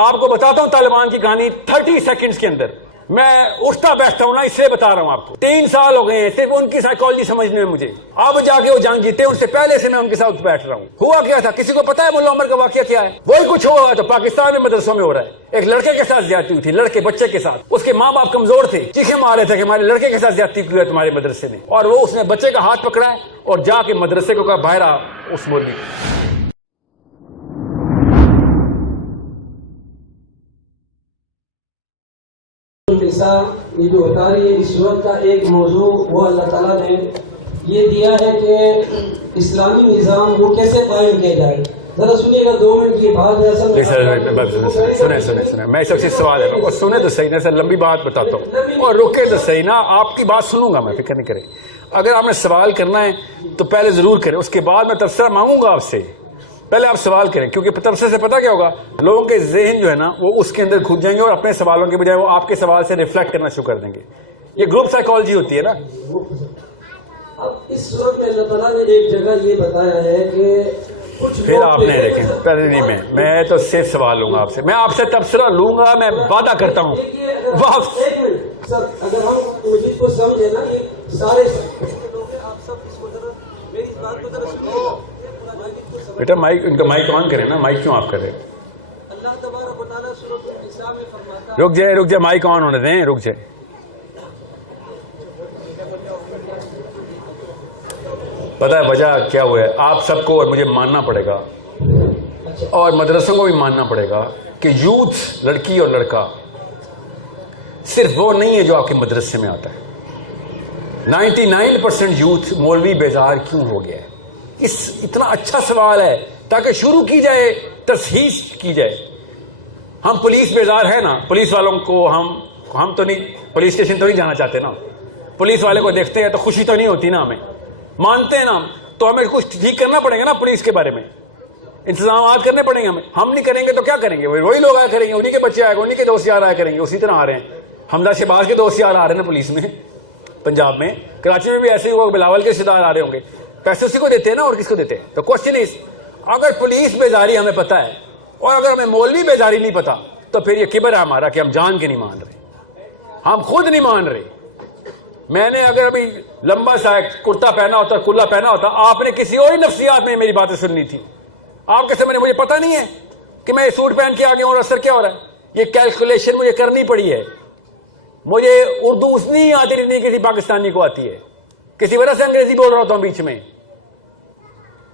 آپ کو بتاتا ہوں طالبان کی کہانی 30 سیکنڈز کے اندر. میں اٹھتا بیٹھتا ہوں نا، اس سے بتا رہا ہوں آپ کو. 3 سال ہو گئے ہیں صرف ان کی سائیکالوجی سمجھنے میں مجھے. اب جا کے وہ جنگ جیتے، ان سے پہلے سے میں ان کے ساتھ بیٹھ رہا ہوں. ہوا کیا تھا کسی کو پتا ہے ملا عمر کا واقعہ کیا ہے؟ وہی کچھ ہوا تو پاکستان میں مدرسوں میں ہو رہا ہے. ایک لڑکے کے ساتھ زیادتی ہوئی تھی، لڑکے بچے کے ساتھ. اس کے ماں باپ کمزور تھے، چیخے مار رہے تھے کہ ہمارے لڑکے کے ساتھ زیادتی کی ہے تمہارے مدرسے نے. اور وہ اس نے بچے کا ہاتھ پکڑا ہے اور جا کے مدرسے کو کہا باہر آ اس مولوی کو. یہ جو بتا رہی ہے اس وقت کا ایک موضوع وہ اللہ تعالیٰ نے یہ دیا ہے کہ اسلامی نظام وہ کیسے قائم کیا جائے. ذرا سنیے گا 2 منٹ کی بات ہے. سنیں میں سب سے سوال ہے سنیں تو صحیح نا سر، لمبی بات بتاتا ہوں اور رکے تو صحیح نا. آپ کی بات سنوں گا میں، فکر نہیں کریں. اگر آپ نے سوال کرنا ہے تو پہلے ضرور کریں، اس کے بعد میں تبصرہ مانگوں گا آپ سے. پہلے آپ سوال کریں، کیونکہ تبصرے سے پتہ کیا ہوگا، لوگوں کے ذہن جو ہے نا وہ اس کے اندر کھود جائیں گے اور اپنے سوالوں کے بجائے وہ آپ کے سوال سے ریفلیکٹ کرنا شروع کر دیں گے. یہ گروپ سائیکالوجی ہوتی ہے نا. اب اس صورت میں اللہ تعالیٰ نے ایک جگہ یہ بتایا ہے کہ پھر آپ نے دیکھیں پہلے نہیں میں تو صرف سوال لوں گا آپ سے. میں آپ سے تبصرہ لوں گا، میں وعدہ کرتا ہوں. ایک منٹ سر، اگر ہم مجید کو سمجھے نا یہ سارے آپ سب اس کو ذرا میری بات کو ذرا سنیے. بیٹا مائک ان کا مائک آن کریں نا، مائک کیوں آپ کر رہے ہیں؟ اللہ تبارک و تعالیٰ سورۃ النساء میں فرماتا ہے. رک جائے مائک آن ہونے دیں، رک جائے. پتہ ہے وجہ کیا ہوا ہے؟ آپ سب کو اور مجھے ماننا پڑے گا اور مدرسوں کو بھی ماننا پڑے گا کہ یوتھ لڑکی اور لڑکا صرف وہ نہیں ہے جو آپ کے مدرسے میں آتا ہے. 99% یوتھ مولوی بیزار کیوں ہو گیا ہے؟ اتنا اچھا سوال ہے تاکہ شروع کی جائے، تصحیح کی جائے. ہم پولیس بیزار ہے نا، پولیس والوں کو ہم تو نہیں پولیس اسٹیشن تو نہیں جانا چاہتے نا. پولیس والے کو دیکھتے ہیں تو خوشی تو نہیں ہوتی نا، ہمیں مانتے ہیں نا تو ہمیں کچھ ٹھیک کرنا پڑے گا نا. پولیس کے بارے میں انتظامات کرنے پڑیں گے ہم نہیں کریں گے تو کیا کریں گے؟ وہی لوگ آیا کریں گے، انہی کے بچے آئے گا، انہی کے دوست یار آیا کریں گے. اسی طرح آ رہے ہیں حمزہ شہباز کے دوست یار آ رہے ہیں پولیس میں، پنجاب میں، کراچی میں بھی ایسے ہی وہ بلاول کے رشتہ دار آ رہے ہوں گے. پیسے اسی کو دیتے ہیں نا، اور کس کو دیتے ہیں؟ تو کوشچن از، اگر پولیس بیزاری ہمیں پتہ ہے اور اگر ہمیں مولوی بیزاری نہیں پتہ تو پھر یہ کبر ہے ہمارا کہ ہم جان کے نہیں مان رہے، ہم خود نہیں مان رہے. میں نے اگر ابھی لمبا سا کرتا پہنا ہوتا، کلا پہنا ہوتا، آپ نے کسی اور نفسیات میں میری باتیں سننی تھی. آپ کے سامنے مجھے پتہ نہیں ہے کہ میں سوٹ پہن کے آگے اور اثر کیا ہو رہا ہے. یہ کیلکولیشن مجھے کرنی پڑی ہے. مجھے اردو اتنی آتی جتنی کسی پاکستانی کو آتی ہے. کسی وجہ سے انگریزی بول رہا ہوتا ہوں بیچ میں.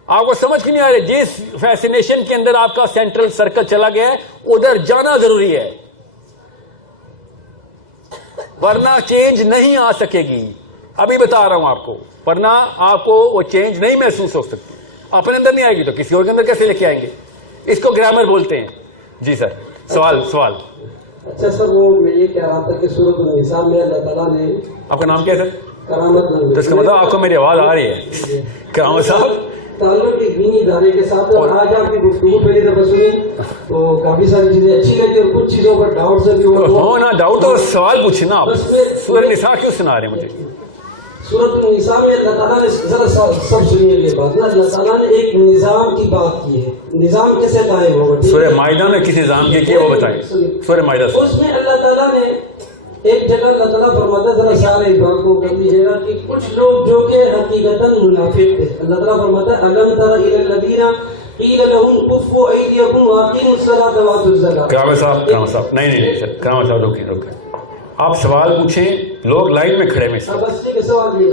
آپ کو سمجھ کی نہیں آ رہی؟ جس فیسینیشن کے اندر آپ کا سینٹرل سرکل چلا گیا ہے ادھر جانا ضروری ہے، ورنہ چینج نہیں آ سکے گی. ابھی بتا رہا ہوں آپ کو، ورنہ آپ کو وہ چینج نہیں محسوس ہو سکتی. اپنے اندر نہیں آئے گی تو کسی اور کے اندر کیسے لے کے آئیں گے؟ اس کو گرامر بولتے ہیں. جی سر، سوال. اچھا سر، وہ میں یہ کہہ رہا تھا کہ سورۃ النساء میں اللہ تعالیٰ نے، آپ کا نام کیا ہے سر؟ کرامت. تو اس کا مطلب آپ کو میری آواز آ رہی ہے. کرامت صاحب تعلق ایک دینی ادارے کے ساتھ، اور آج آپ کی گفتگو پہلی دفعہ سنی تو کافی ساری چیزیں اچھی لگی اور کچھ چیزوں پر ڈاؤٹ سے بھی ہو نا. ڈاؤٹ اور سوال پوچھیں نا. آپ سورۃ النساء کیوں سنا رہے ہیں مجھے؟ سورۃ النساء میں اللہ تعالیٰ نے، ذرا سب سنیے یہ بات نا، اللہ تعالیٰ نے ایک نظام کی بات کی ہے. نظام کیسے قائم ہوگا؟ سورہ مائدہ میں کس نظام کی ہے وہ بتائیں. سورہ مائدہ سے اس میں اللہ تعالیٰ نے ایک جگہ اللہ تعالیٰ فرماتا ہے، ذرا سارے اس بات کو کر لیجیے گا کہ کچھ لوگ جو کہ حقیقتاً منافق تھے. اللہ تعالیٰ فرماتا ہے الم تر الی الذین قیل لهم کفوا ایدیکم واقیموا الصلاۃ وآتوا الزکاۃ. کرامت صاحب نہیں سر، کرامت صاحب رکیں. آپ سوال پوچھیں، لوگ لائن میں کھڑے ہوئے. بس ٹھیک ہے، سوال یہ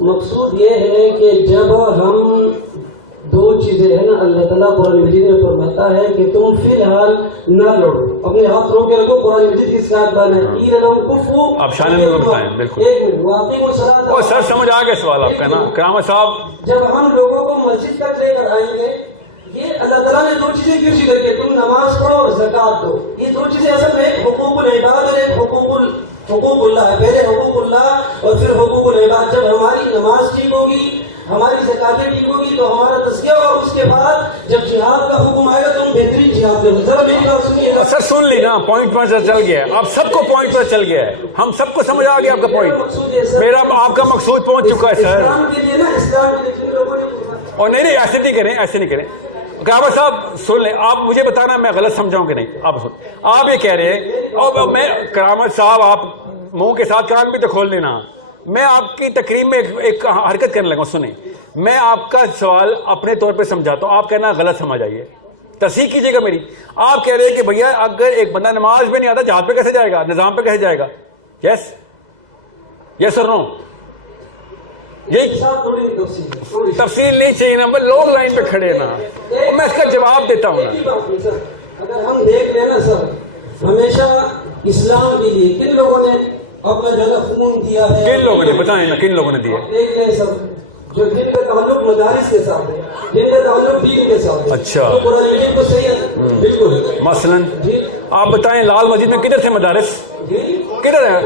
مقصود یہ ہے کہ جب ہم دو چیزیں ہیں نا، اللہ تعالیٰ قرآن مجید میں فرماتا ہے کہ تم فی الحال نہ لڑو، اپنے ہاتھ رو کے رکھو. قرآن مجید کی صحت بیان ہے. آپ شان میں بتائیں. بالکل ایک منٹ، واقعی وہ صلاح سر سمجھ آ گیا سوال آپ کا نا کرامت صاحب. جب ہم لوگوں کو مسجد تک لے کر آئیں گے، یہ اللہ تعالیٰ نے 2 چیزیں کیوں ذکر کی؟ تم نماز پڑھو اور زکات دو. یہ 2 چیزیں اصل میں ایک حقوق العباد اور ایک حقوق اللہ ہے. پہلے حقوق اللہ اور پھر حقوق العباد. جب ہماری نماز ٹھیک ہوگی، ہماری زکاتیں ٹھیک ہوگی تو ہمارا تزکیہ ہوگا. اس کے بعد جب جہاد کا حکم آئے گا تو ہم بہترین جہاد کریں. ذرا میری بات سنیے. سر سن لی نا، پوائنٹ پر چل گیا ہے. آپ سب کو پوائنٹ پر چل گیا ہے، ہم سب کو سمجھ آ گیا آپ کا پوائنٹ. میرا آپ کا مقصود پہنچ چکا ہے سر. اسلام کے لیے نا، اسلام کے لیے جن لوگوں نے، اور نہیں ایسے نہیں کریں. قیامت صاحب سن لیں, آپ مجھے بتانا میں غلط سمجھاؤں کہ نہیں. آپ یہ کہہ رہے ہیں, اور میں قیامت صاحب آپ منہ کے ساتھ کان بھی تو کھول لینا. میں آپ کی تقریب میں ایک حرکت کرنے لگا. سنیں, میں آپ کا سوال اپنے طور پہ سمجھاتا ہوں, آپ کہنا غلط سمجھ آئیے, تصحیح کیجیے گا میری. آپ کہہ رہے ہیں کہ بھیا اگر ایک بندہ نماز میں نہیں آتا جہاد پہ کیسے جائے گا, نظام پہ کیسے جائے گا؟ یس یس اور نو؟ یہی تفصیل نہیں چاہیے نا, لوگ لائن پہ کھڑے نا, میں اس کا جواب دیتا ہوں نا. اگر ہم دیکھ لیں نا سر, ہمیشہ اسلام کے لیے کن لوگوں نے اپنا جو ہے خون دیا ہے؟ کن لوگوں نے بتائیں نا, کن لوگوں نے دیا؟ دیکھ لیں سر, جو جن کا تعلق مدارس کے ساتھ ہے, جن کا تعلق دین کے ساتھ ہے. اچھا, تو قرآن مجید تو صحیح ہے بالکل. مثلاً آپ بتائیں لال مسجد میں کدھر تھے مدارس؟ کدھر ہیں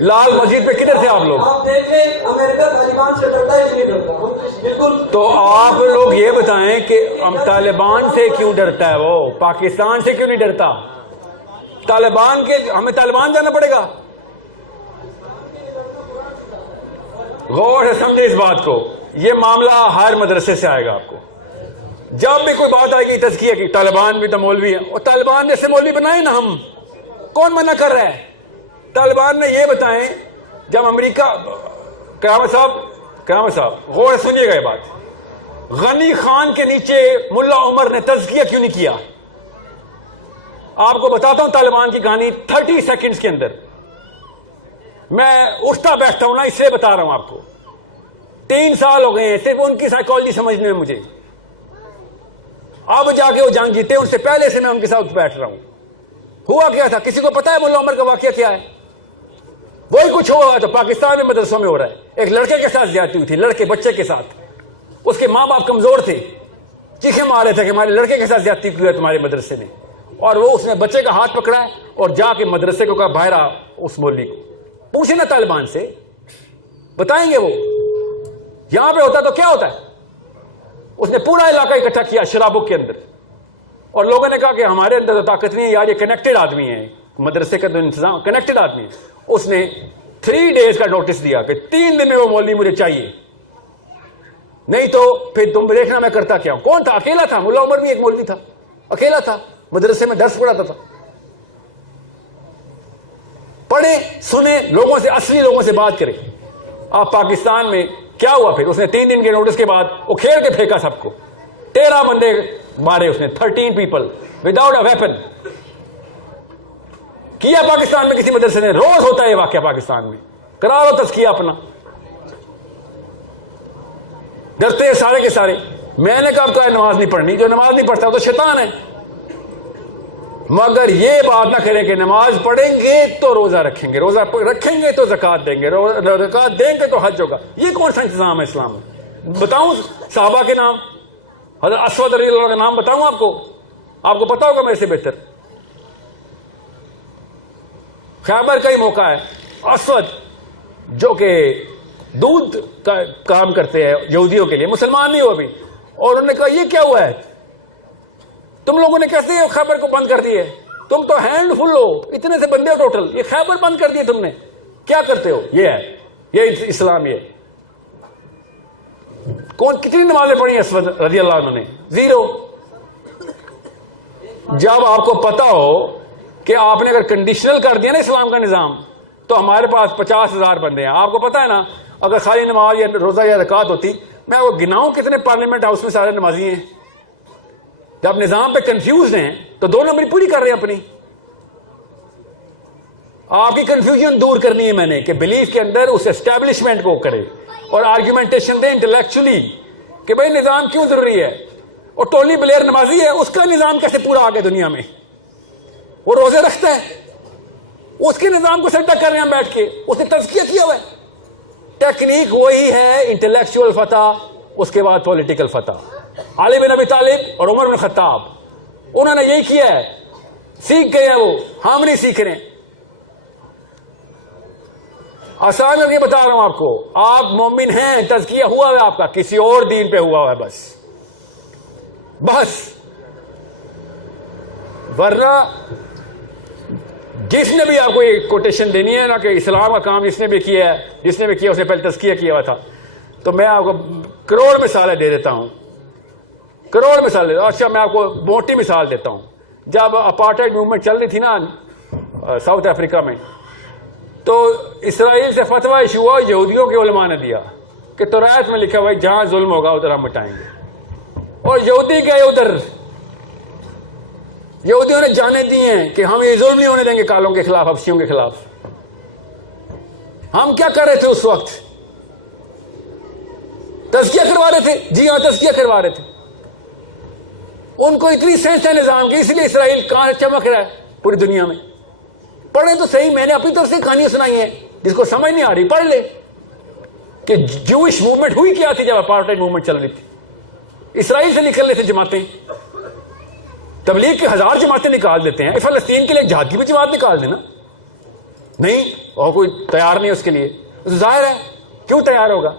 لال مسجد پہ, کدھر تھے آپ لوگ؟ آپ دیکھ لیں امریکہ طالبان سے ڈرتا ہے کہ نہیں ڈرتا؟ ہم بالکل. تو آپ لوگ یہ بتائیں کہ ہم طالبان سے کیوں ڈرتا ہے, وہ پاکستان سے کیوں نہیں ڈرتا؟ طالبان کے ہمیں طالبان جانا پڑے گا؟ غور سے سمجھے اس بات کو, یہ معاملہ ہر مدرسے سے آئے گا آپ کو. جب بھی کوئی بات آئے گی تزکیہ کی, طالبان بھی تو مولوی ہیں, اور طالبان جیسے مولوی بنائے نا ہم, کون منع کر رہا ہے؟ طالبان نے یہ بتائیں جب امریکہ, قیامت صاحب غور سے سنیے گا یہ بات, غنی خان کے نیچے ملا عمر نے تزکیہ کیوں نہیں کیا؟ آپ کو بتاتا ہوں طالبان کی کہانی 30 سیکنڈز کے اندر. میں اٹھتا بیٹھتا ہوں نا, اس لیے بتا رہا ہوں آپ کو. 3 سال ہو گئے ہیں صرف ان کی سائیکالوجی سمجھنے میں مجھے. اب جا کے وہ جنگ جیتے, ان سے پہلے سے میں ان کے ساتھ بیٹھ رہا ہوں. ہوا کیا تھا کسی کو پتا ہے ملا عمر کا واقعہ کیا ہے؟ وہی کچھ ہوا تو پاکستان میں مدرسوں میں ہو رہا ہے. ایک لڑکے کے ساتھ زیادتی ہوئی تھی, لڑکے بچے کے ساتھ. اس کے ماں باپ کمزور تھے, چیخے مار رہے تھے کہ ہمارے لڑکے کے ساتھ زیادتی کی ہے تمہارے مدرسے نے. اور وہ اس نے بچے کا ہاتھ پکڑا ہے اور جا کے مدرسے کو کہا باہر آ. اس مولوی کو پوچھے نا طالبان سے, بتائیں گے وہ یہاں پہ ہوتا تو کیا ہوتا ہے. اس نے پورا علاقہ اکٹھا کیا شرابوں کے اندر, اور لوگوں نے کہا کہ ہمارے اندر تو طاقت نہیں ہے یار, یہ کنیکٹڈ آدمی ہے, مدرسے کا جو انتظام کنیکٹڈ آدمی ہے. اس نے 3 ڈیز کا نوٹس دیا کہ 3 دن میں وہ مولوی مجھے چاہیے, نہیں تو پھر تم دیکھنا میں کرتا کیا ہوں. کون تھا؟ اکیلا تھا. ملا عمر بھی ایک مولوی تھا, اکیلا تھا, مدرسے میں درس پڑھاتا تھا. پڑھیں سنیں, لوگوں سے, اصلی لوگوں سے بات کریں. آپ پاکستان میں کیا ہوا پھر؟ اس نے 3 دن کے نوٹس کے بعد وہ کھیل کے پھینکا سب کو. 13 بندے مارے اس نے, 13 پیپل وداؤٹ اے ویپن. کیا پاکستان میں کسی مدرسے نے؟ روز ہوتا ہے یہ واقعہ پاکستان میں. کرا لو تزکیہ اپنا. ڈرتے ہیں سارے کے سارے. میں نے کہا اب تو نماز نہیں پڑھنی, جو نماز نہیں پڑھتا وہ تو شیطان ہے. مگر یہ بات نہ کریں کہ نماز پڑھیں گے تو روزہ رکھیں گے, روزہ رکھیں گے تو زکوٰۃ دیں گے, زکوٰۃ دیں گے تو حج ہوگا. یہ کون سا انتظام ہے اسلام میں؟ بتاؤں صحابہ کے نام, حضرت اسود رضی اللہ عنہ کا نام بتاؤں آپ کو پتا ہوگا میرے سے بہتر. خیبر کا ہی موقع ہے. اسود جو کہ دودھ کا کام کرتے ہیں یہودیوں کے لیے, مسلمان نہیں ہو ابھی, اور انہوں نے کہا یہ کیا ہوا ہے, تم لوگوں نے کیسے خیبر کو بند کر دیے؟ تم تو ہینڈ فل ہو, اتنے سے بندے ہو ٹوٹل, یہ خیبر بند کر دیے تم نے, کیا کرتے ہو؟ یہ ہے, یہ اسلام. یہ کتنی نمازیں پڑھی ہیں اسود رضی اللہ عنہ نے؟ 0. جب آپ کو پتا ہو کہ آپ نے اگر کنڈیشنل کر دیا نا اسلام کا نظام, تو ہمارے پاس 50,000 بندے ہیں. آپ کو پتا ہے نا, اگر خالی نماز یا روزہ یا زکوٰۃ ہوتی, میں وہ گناؤں کتنے پارلیمنٹ ہاؤس میں سارے نمازی ہیں. جب نظام پہ کنفیوز ہیں تو 2 نمبر پوری کر رہے ہیں اپنی. آپ کی کنفیوژن دور کرنی ہے میں نے, کہ بلیف کے اندر اس اسٹیبلشمنٹ کو کرے اور آرگیومنٹیشن دے انٹلیکچولی کہ بھائی نظام کیوں ضروری ہے. اور ٹونی بلیئر نمازی ہے, اس کا نظام کیسے پورا آ گیا دنیا میں؟ وہ روزے رکھتا ہے, اس کے نظام کو سجدہ کر رہے ہیں بیٹھ کے, اس نے تزکیہ کیا ہوا ہے. ٹیکنیک وہی ہے, انٹلیکچوئل فتح, اس کے بعد پولیٹیکل فتح. علی بن ابی طالب اور عمر بن خطاب, انہوں نے یہی کیا ہے, سیکھ گئے ہیں وہ, ہم نہیں سیکھ رہے. آسان کر کے بتا رہا ہوں آپ کو, آپ مومن ہیں, تزکیہ ہوا ہے آپ کا, کسی اور دین پہ ہوا ہے بس. ورنہ جس نے بھی آپ کو یہ کوٹیشن دینی ہے نا کہ اسلام کا کام جس نے بھی کیا ہے, جس نے بھی کیا اس نے پہلے تزکیہ کیا ہوا تھا, تو میں آپ کو کروڑ مثالیں دے دیتا ہوں. کروڑ مثال دیتا ہوں. اچھا میں آپ کو موٹی مثال دیتا ہوں. جب اپارٹائڈ موومنٹ چل رہی تھی نا ساؤتھ افریقہ میں, تو اسرائیل سے فتویٰ ایشو ہوا, یہودیوں کے علماء نے دیا کہ توراۃ میں لکھا ہوا ہے جہاں ظلم ہوگا ادھر ہم مٹائیں گے. اور یہودی گئے ادھر, یہودیوں نے جانے دی ہیں کہ ہم یہ ظلم نہیں ہونے دیں گے کالوں کے خلاف, حبشیوں کے خلاف. ہم کیا کر رہے تھے اس وقت؟ تزکیہ کروا رہے تھے. جی ہاں, تزکیہ کروا رہے تھے. ان کو اتنی سینس ہے نظام کی, اس لیے اسرائیل کہاں چمک رہا ہے پوری دنیا میں. پڑھیں تو صحیح, میں نے اپنی طرف سے کہانیاں سنائی ہیں, جس کو سمجھ نہیں آ رہی پڑھ لے کہ جوش موومنٹ ہوئی کیا تھی جب اپارٹائڈ موومنٹ چل رہی تھی. اسرائیل سے نکل رہے تھے جماعتیں, تبلیغ کے 1000 جماعتیں نکال دیتے ہیں. فلسطین کے لیے جہاد کی بھی جماعت نکال دینا, نہیں اور کوئی تیار نہیں اس کے لیے. ظاہر ہے کیوں تیار ہوگا,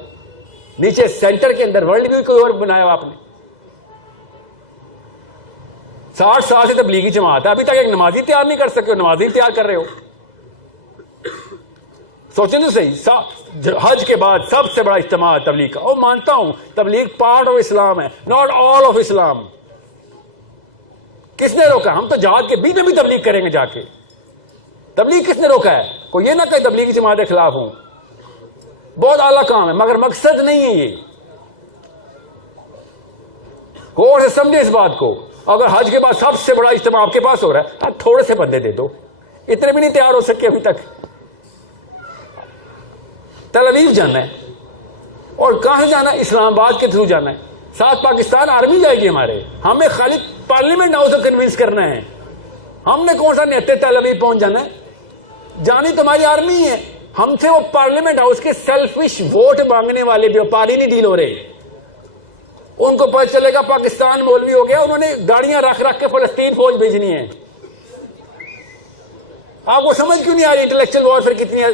نیچے سینٹر کے اندر ورلڈ ویو کوئی اور بنایا ہوا آپ نے. 60 سال سے تبلیغی جماعت ہے, ابھی تک ایک نمازی تیار نہیں کر سکے, نمازی تیار کر رہے ہو. سوچیں تو صحیح, حج کے بعد سب سے بڑا اجتماع تبلیغ کا. اور مانتا ہوں تبلیغ پارٹ آف اسلام ہے, ناٹ آل آف اسلام. کس نے روکا؟ ہم تو جہاد کے بیچ میں بھی تبلیغ کریں گے جا کے. تبلیغ کس نے روکا ہے؟ کوئی یہ نہ کہ تبلیغی جماعت کے خلاف ہوں. بہت اعلیٰ کام ہے, مگر مقصد نہیں ہے یہ. غور سے سمجھے اس بات کو. اگر حج کے بعد سب سے بڑا اجتماع آپ کے پاس ہو رہا ہے, آپ تھوڑے سے بندے دے دو. اتنے بھی نہیں تیار ہو سکے ابھی تک. تل اویو جانا ہے, اور کہاں سے جانا ہے؟ اسلام آباد کے تھرو جانا ہے. ساتھ پاکستان آرمی جائے گی ہمارے. ہمیں خالی پارلیمنٹ ہاؤس کو کنونس کرنا ہے. ہم نے کون سا نیتے تل اویو پہنچ جانا ہے؟ جانی تمہاری آرمی ہے. ہم سے وہ پارلیمنٹ ہاؤس کے سیلفش ووٹ مانگنے والے بیوپاری نہیں ڈیل ہو رہے. ان کو پتہ چلے گا پاکستان مولوی ہو گیا, انہوں نے گاڑیاں رکھ رکھ کے فلسطین فوج بھیجنی ہے. آپ کو سمجھ کیوں نہیں آ رہی انٹلیکچوئل وارفیئر کتنی ہے؟